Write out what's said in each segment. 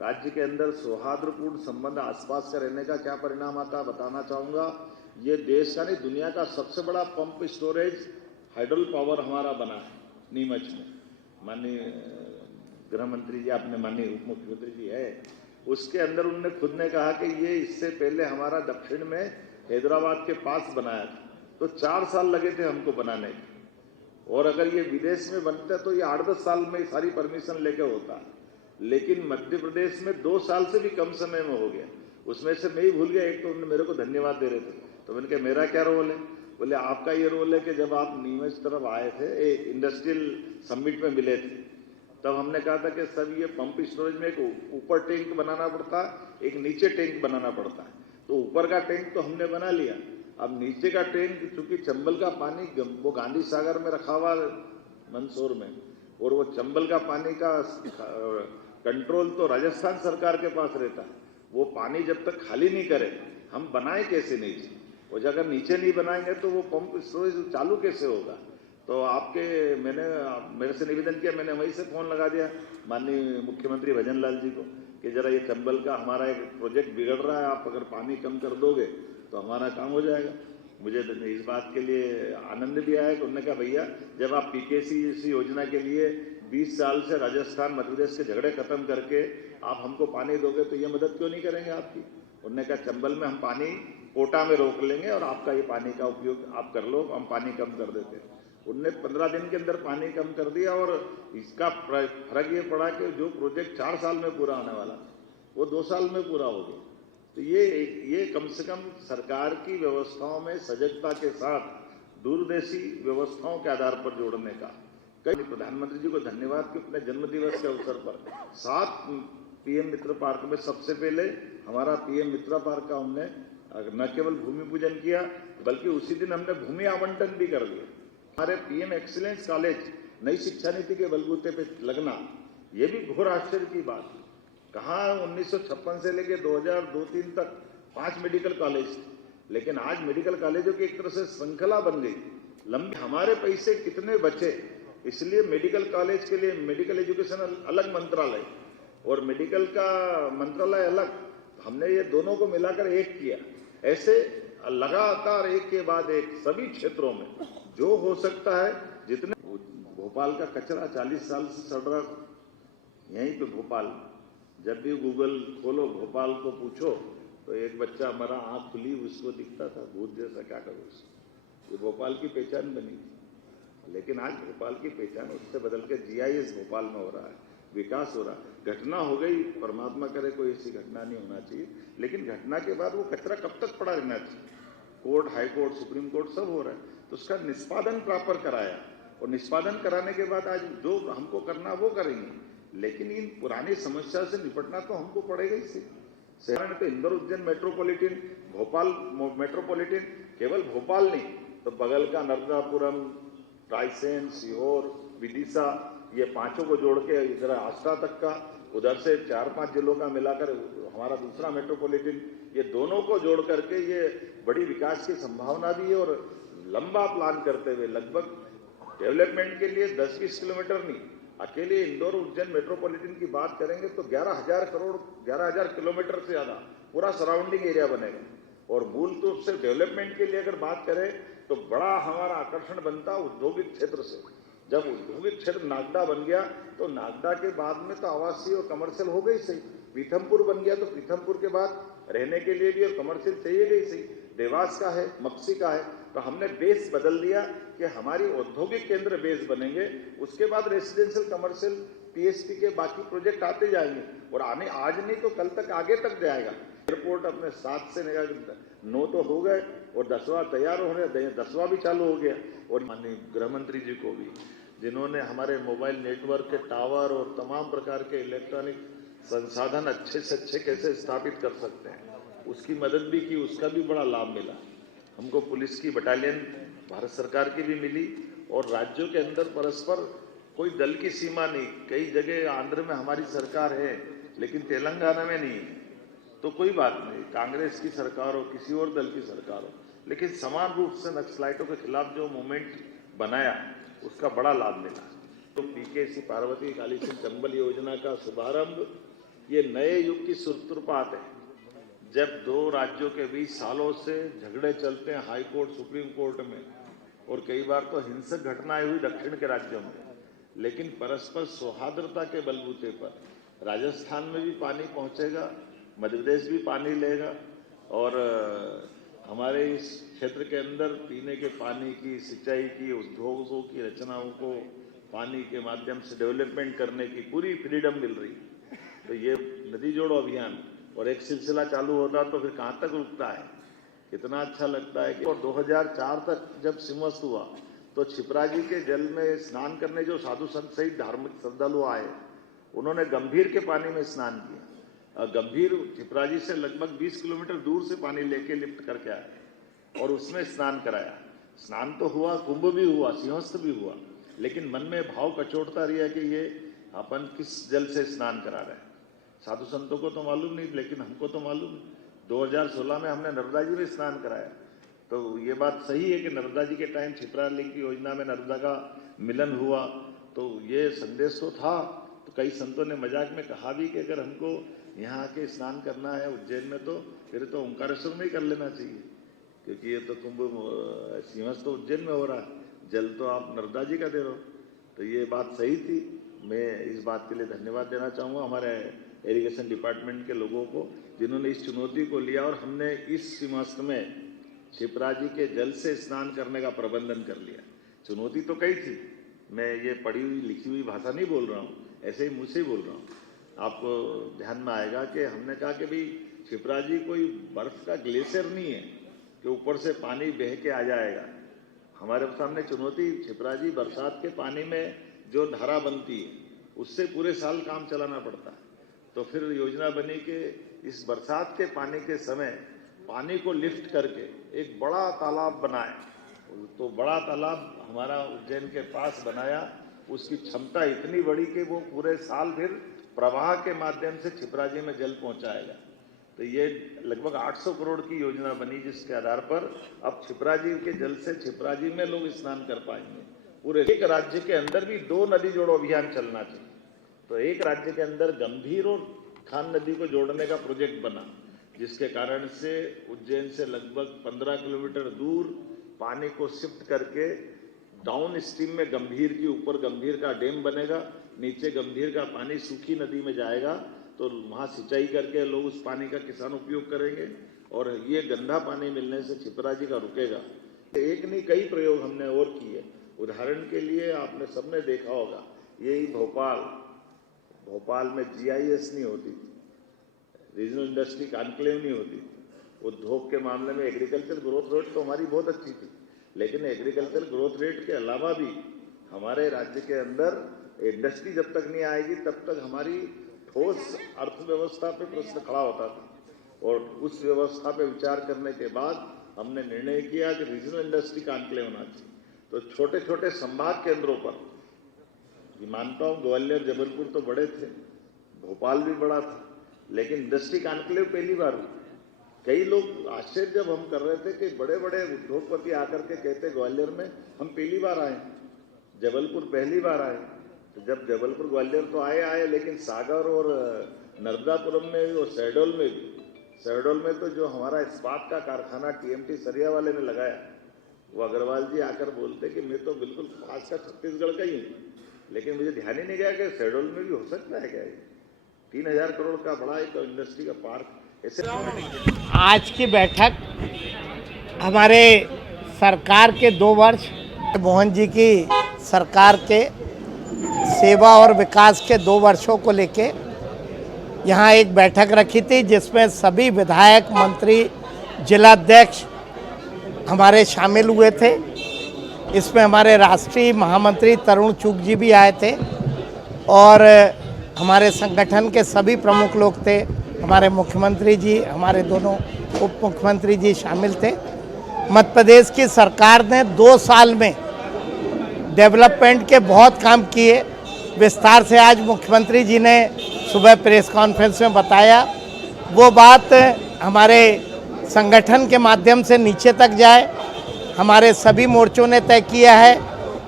राज्य के अंदर सौहार्दपूर्ण संबंध आसपास का रहने का क्या परिणाम आता है बताना चाहूंगा। ये देश का नहीं दुनिया का सबसे बड़ा पंप स्टोरेज हाइड्रोल पावर हमारा बना है नीमच में। माननीय गृह मंत्री जी आपने माननीय उप मुख्यमंत्री जी है, उसके अंदर उन्होंने खुद ने कहा कि ये इससे पहले हमारा दक्षिण में हैदराबाद के पास बनाया था, तो 4 साल लगे थे हमको बनाने के, और अगर ये विदेश में बनता तो ये 8-10 साल में सारी परमिशन लेके होता, लेकिन मध्य प्रदेश में 2 साल से भी कम समय में हो गया। उसमें से मैं ही भूल गया, एक तो उन्होंने मेरे को धन्यवाद दे रहे थे, तो मैंने कहा मेरा क्या रोल है? बोले आपका ये रोल है कि जब आप नीमच तरफ आए थे इंडस्ट्रियल समिट में मिले थे, तब हमने कहा था कि सर ये पंप स्टोरेज में एक ऊपर टैंक बनाना पड़ता है, एक नीचे टैंक बनाना पड़ता है। तो ऊपर का टैंक तो हमने बना लिया, अब नीचे का टैंक चूंकि चंबल का पानी वो गांधी सागर में रखा हुआ मंदसौर में, और वो चंबल का पानी का कंट्रोल तो राजस्थान सरकार के पास रहता है। वो पानी जब तक खाली नहीं करे हम बनाए कैसे नीचे, और अगर नीचे नहीं बनाएंगे तो वो पंप स्टोरेज चालू कैसे होगा। तो मैंने मेरे से निवेदन किया, मैंने वहीं से फोन लगा दिया माननीय मुख्यमंत्री भजन लाल जी को कि जरा ये चंबल का हमारा एक प्रोजेक्ट बिगड़ रहा है, आप अगर पानी कम कर दोगे तो हमारा काम हो जाएगा। मुझे इस बात के लिए आनंद भी आया कि उन्होंने कहा भैया जब आप पीकेसी योजना के लिए 20 साल से राजस्थान मध्य प्रदेश के झगड़े खत्म करके आप हमको पानी दोगे तो ये मदद क्यों नहीं करेंगे आपकी। उन्होंने कहा चंबल में हम पानी कोटा में रोक लेंगे और आपका ये पानी का उपयोग आप कर लो, हम पानी कम कर देते हैं। उनने 15 दिन के अंदर पानी कम कर दिया, और इसका फर्क ये पड़ा कि जो प्रोजेक्ट 4 साल में पूरा होने वाला वो 2 साल में पूरा हो गया। तो ये कम से कम सरकार की व्यवस्थाओं में सजगता के साथ दूरदेशी व्यवस्थाओं के आधार पर जोड़ने का। कई प्रधानमंत्री जी को धन्यवाद कि अपने जन्मदिवस के अवसर पर 7 पीएम मित्र पार्क में सबसे पहले हमारा पीएम मित्र पार्क का हमने न केवल भूमि पूजन किया बल्कि उसी दिन हमने भूमि आवंटन भी कर दिया। हमारे पीएम एक्सीलेंस कॉलेज नई शिक्षा नीति के बलबूते पे लगना, ये भी घोर आश्चर्य की बात। कहाँ 1956 से लेकर 2002-3 तक 5 मेडिकल कॉलेज थे, लेकिन आज मेडिकल कॉलेजों की एक तरह से श्रृंखला बन गई लंबी। हमारे पैसे कितने बचे, इसलिए मेडिकल कॉलेज के लिए मेडिकल एजुकेशन अलग मंत्रालय और मेडिकल का मंत्रालय अलग, हमने ये दोनों को मिलाकर एक किया। ऐसे लगातार एक के बाद एक सभी क्षेत्रों में जो हो सकता है, जितने भोपाल का कचरा 40 साल से सड़ रहा यहीं पे भोपाल, जब भी गूगल खोलो भोपाल को पूछो तो एक बच्चा मरा आंख खुली उसको दिखता था भूत जैसा, क्या करो उसको। ये भोपाल की पहचान बनी थी, लेकिन आज भोपाल की पहचान उससे बदल के जीआईएस भोपाल में हो रहा है, विकास हो रहा। घटना हो गई, परमात्मा करे कोई ऐसी घटना नहीं होना चाहिए, लेकिन घटना के बाद वो कचरा कब तक पड़ा रहना चाहिए। Court, high court, supreme court सब हो रहा है, तो उसका निष्पादन प्रॉपर कराया, और निष्पादन कराने के बाद आज जो हमको करना वो करेंगे, लेकिन इन पुरानी समस्या से निपटना तो हमको पड़ेगा ही। शहर में तो इंदौर उज्जैन मेट्रोपॉलिटन, भोपाल मेट्रोपॉलिटन, केवल भोपाल नहीं तो बगल का नर्मदापुरम, रायसेन, सीहोर, विदिशा, ये 5 को जोड़ के इधर आस्था तक का, उधर से 4-5 जिलों का मिलाकर हमारा दूसरा मेट्रोपॉलिटन, ये दोनों को जोड़ करके ये बड़ी विकास की संभावना भी है। और लंबा प्लान करते हुए लगभग डेवलपमेंट के लिए 10-20 किलोमीटर नहीं, अकेले इंदौर उज्जैन मेट्रोपॉलिटन की बात करेंगे तो 11,000 करोड़, 11,000 किलोमीटर से ज्यादा पूरा सराउंडिंग एरिया बनेगा। और मूल रूप से डेवलपमेंट के लिए अगर बात करें तो बड़ा हमारा आकर्षण बनता औद्योगिक क्षेत्र से। जब औद्योगिक क्षेत्र नागदा बन गया तो नागदा के बाद में तो आवासीय और कमर्शियल हो गई सही, पीथमपुर बन गया तो पीथमपुर के बाद रहने के लिए भी और कमर्शियल चाहिए गई सही, देवास का है, मक्सी का है, तो हमने बेस बदल दिया कि हमारी औद्योगिक केंद्र बेस बनेंगे, उसके बाद रेसिडेंशियल कमर्शियल पीएसपी के बाकी प्रोजेक्ट आते जाएंगे, और आने आज नहीं तो कल तक आगे तक जाएगा। एयरपोर्ट अपने 7 से 9 तो हो गए और 10वां तैयार हो रहे, 10वां भी चालू हो गया। और माननीय गृह मंत्री जी को भी, जिन्होंने हमारे मोबाइल नेटवर्क के टावर और तमाम प्रकार के इलेक्ट्रॉनिक संसाधन अच्छे से अच्छे कैसे स्थापित कर सकते हैं, उसकी मदद भी की, उसका भी बड़ा लाभ मिला हमको। पुलिस की बटालियन भारत सरकार की भी मिली, और राज्यों के अंदर परस्पर कोई दल की सीमा नहीं। कई जगह आंध्र में हमारी सरकार है लेकिन तेलंगाना में नहीं है, तो कोई बात नहीं, कांग्रेस की सरकार हो किसी और दल की सरकार हो, लेकिन समान रूप से नक्सलाइटों के खिलाफ जो मूवमेंट बनाया उसका बड़ा लाभ मिला। तो पीकेसी पार्वती काली सिंह चंबल योजना का शुभारंभ ये नए युग की सूत्रपात है। जब दो राज्यों के बीच सालों से झगड़े चलते हैं हाई कोर्ट सुप्रीम कोर्ट में, और कई बार तो हिंसक घटनाएं हुई दक्षिण के राज्यों में, लेकिन परस्पर सौहार्दता के बलबूते पर राजस्थान में भी पानी पहुंचेगा, मध्य प्रदेश भी पानी लेगा, और हमारे इस क्षेत्र के अंदर पीने के पानी की, सिंचाई की, उद्योगों की रचनाओं को पानी के माध्यम से डेवलपमेंट करने की पूरी फ्रीडम मिल रही है। तो ये नदी जोड़ो अभियान और एक सिलसिला चालू होता तो फिर कहाँ तक रुकता है। कितना अच्छा लगता है कि और 2004 तक जब सिमस्त हुआ तो छिपरा जी के जल में स्नान करने जो साधु संत सहित धार्मिक श्रद्धालु आए, उन्होंने गंभीर के पानी में स्नान किया। गंभीर छिपरा जी से लगभग 20 किलोमीटर दूर से पानी लेके लिफ्ट करके आए और उसमें स्नान कराया। स्नान तो हुआ, कुंभ भी हुआ, सिंहस्थ भी हुआ, लेकिन मन में भाव कचोटता रहा कि ये अपन किस जल से स्नान करा रहे हैं। साधु संतों को तो मालूम नहीं, लेकिन हमको तो मालूम। 2016 में हमने नर्मदा जी में स्नान कराया। तो ये बात सही है कि नर्मदा जी के टाइम छिपरा लिंक की योजना में नर्मदा का मिलन हुआ, तो ये संदेश तो था। तो कई संतों ने मजाक में कहा भी कि अगर हमको यहाँ आके स्नान करना है उज्जैन में, तो फिर तो ओंकारेश्वर में ही कर लेना चाहिए, क्योंकि ये तो कुंभ सिंहस्थ तो उज्जैन में हो रहा है, जल तो आप नर्मदा जी का दे रहे हो। तो ये बात सही थी। मैं इस बात के लिए धन्यवाद देना चाहूँगा हमारे इरिगेशन डिपार्टमेंट के लोगों को, जिन्होंने इस चुनौती को लिया और हमने इस सिंहस्थ में छिपरा जी के जल से स्नान करने का प्रबंधन कर लिया। चुनौती तो कई थी, मैं ये पढ़ी हुई लिखी हुई भाषा नहीं बोल रहा हूँ, ऐसे ही मुँह से ही बोल रहा हूँ। आपको ध्यान में आएगा कि हमने कहा कि भाई छिपरा जी कोई बर्फ का ग्लेशियर नहीं है कि ऊपर से पानी बह के आ जाएगा। हमारे सामने चुनौती छिपरा जी बरसात के पानी में जो धारा बनती है उससे पूरे साल काम चलाना पड़ता है। तो फिर योजना बनी कि इस बरसात के पानी के समय पानी को लिफ्ट करके एक बड़ा तालाब बनाए। तो बड़ा तालाब हमारा उज्जैन के पास बनाया, उसकी क्षमता इतनी बड़ी कि वो पूरे साल फिर प्रवाह के माध्यम से छिपरा जी में जल पहुंचाएगा। तो ये लगभग 800 करोड़ की योजना बनी, जिसके आधार पर अब छिपरा जी के जल से छिपरा जी में लोग स्नान कर पाएंगे। पूरे एक राज्य के अंदर भी 2 नदी जोड़ो अभियान चलना चाहिए। तो एक राज्य के अंदर गंभीर और खान नदी को जोड़ने का प्रोजेक्ट बना, जिसके कारण से उज्जैन से लगभग 15 किलोमीटर दूर पानी को शिफ्ट करके डाउन स्ट्रीम में गंभीर के ऊपर गंभीर का डैम बनेगा, नीचे गंभीर का पानी सूखी नदी में जाएगा, तो वहाँ सिंचाई करके लोग उस पानी का किसान उपयोग करेंगे और ये गंदा पानी मिलने से छिपरा जी का रुकेगा। एक नहीं कई प्रयोग हमने और किए। उदाहरण के लिए आपने सबने देखा होगा, यही भोपाल में GIS नहीं होती थी, रीजनल इंडस्ट्री कॉन्क्लेव नहीं होती थी। उद्योग के मामले में एग्रीकल्चर ग्रोथ रेट तो हमारी बहुत अच्छी थी, लेकिन एग्रीकल्चर ग्रोथ रेट के अलावा भी हमारे राज्य के अंदर इंडस्ट्री जब तक नहीं आएगी तब तक हमारी ठोस अर्थव्यवस्था पे प्रश्न खड़ा होता था। और उस व्यवस्था पे विचार करने के बाद हमने निर्णय किया कि रीजनल इंडस्ट्री कॉन्क्लेव होना चाहिए। तो छोटे छोटे संभाग केंद्रों पर, मानता हूँ ग्वालियर जबलपुर तो बड़े थे, भोपाल भी बड़ा था, लेकिन इंडस्ट्री कॉन्क्लेव पहली बार हुई। कई लोग आश्चर्य जब हम कर रहे थे कि बड़े बड़े उद्योगपति आकर के कहते ग्वालियर में हम पहली बार आए, जबलपुर पहली बार आए। तो जब जबलपुर ग्वालियर तो आए, लेकिन सागर और नर्मदापुरम में भी और शहडोल में तो जो हमारा इस्पात का कारखाना TMT सरिया वाले ने लगाया, वो अग्रवाल जी आकर बोलते कि मैं तो बिल्कुल पास का छत्तीसगढ़ का ही हूँ, लेकिन मुझे ध्यान ही नहीं गया कि शहडोल में भी हो सकता है क्या। 3000 करोड़ का बड़ा एक इंडस्ट्री का पार्क ऐसे। आज की बैठक हमारे सरकार के 2 वर्ष, मोहन जी की सरकार के सेवा और विकास के 2 वर्षों को लेके यहाँ एक बैठक रखी थी, जिसमें सभी विधायक, मंत्री, जिलाध्यक्ष हमारे शामिल हुए थे। इसमें हमारे राष्ट्रीय महामंत्री तरुण चुग जी भी आए थे और हमारे संगठन के सभी प्रमुख लोग थे। हमारे मुख्यमंत्री जी, हमारे दोनों उप मुख्यमंत्री जी शामिल थे। मध्य प्रदेश की सरकार ने 2 साल में डेवलपमेंट के बहुत काम किए। विस्तार से आज मुख्यमंत्री जी ने सुबह प्रेस कॉन्फ्रेंस में बताया। वो बात हमारे संगठन के माध्यम से नीचे तक जाए। हमारे सभी मोर्चों ने तय किया है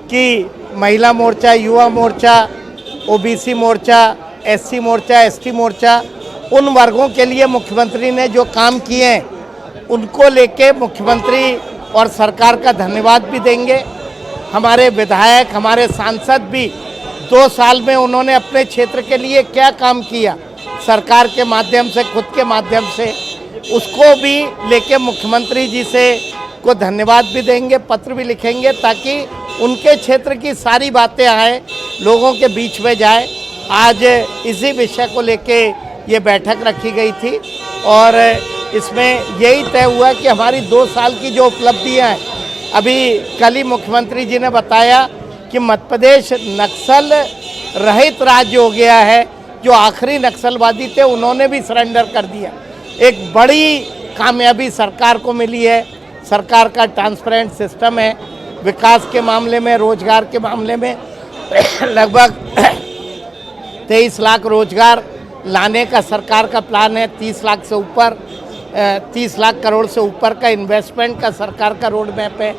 कि महिला मोर्चा, युवा मोर्चा, OBC मोर्चा, SC मोर्चा, ST मोर्चा, उन वर्गों के लिए मुख्यमंत्री ने जो काम किए हैं उनको लेके मुख्यमंत्री और सरकार का धन्यवाद भी देंगे। हमारे विधायक, हमारे सांसद भी 2 साल में उन्होंने अपने क्षेत्र के लिए क्या काम किया सरकार के माध्यम से, खुद के माध्यम से, उसको भी लेके मुख्यमंत्री जी से को धन्यवाद भी देंगे, पत्र भी लिखेंगे ताकि उनके क्षेत्र की सारी बातें आए, लोगों के बीच में जाए। आज इसी विषय को लेके ये बैठक रखी गई थी और इसमें यही तय हुआ कि हमारी 2 साल की जो उपलब्धियां हैं, अभी कल ही मुख्यमंत्री जी ने बताया कि मध्य प्रदेश नक्सल रहित राज्य हो गया है। जो आखिरी नक्सलवादी थे उन्होंने भी सरेंडर कर दिया। एक बड़ी कामयाबी सरकार को मिली है। सरकार का ट्रांसपेरेंट सिस्टम है। विकास के मामले में, रोजगार के मामले में लगभग 23 लाख रोजगार लाने का सरकार का प्लान है। 30 लाख से ऊपर 30 लाख करोड़ से ऊपर का इन्वेस्टमेंट का सरकार का रोड मैप है।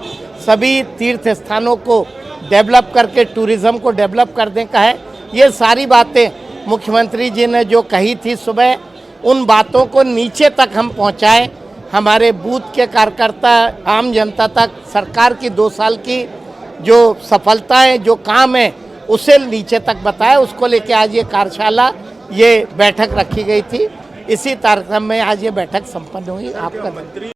सभी तीर्थ स्थानों को डेवलप करके टूरिज़्म को डेवलप करने का है। ये सारी बातें मुख्यमंत्री जी ने जो कही थी सुबह, उन बातों को नीचे तक हम पहुंचाएं, हमारे बूथ के कार्यकर्ता, आम जनता तक सरकार की 2 साल की जो सफलताएं, जो काम है, उसे नीचे तक बताएं। उसको लेके आज ये कार्यशाला, ये बैठक रखी गई थी। इसी कार्यक्रम में आज ये बैठक संपन्न हुई। आपका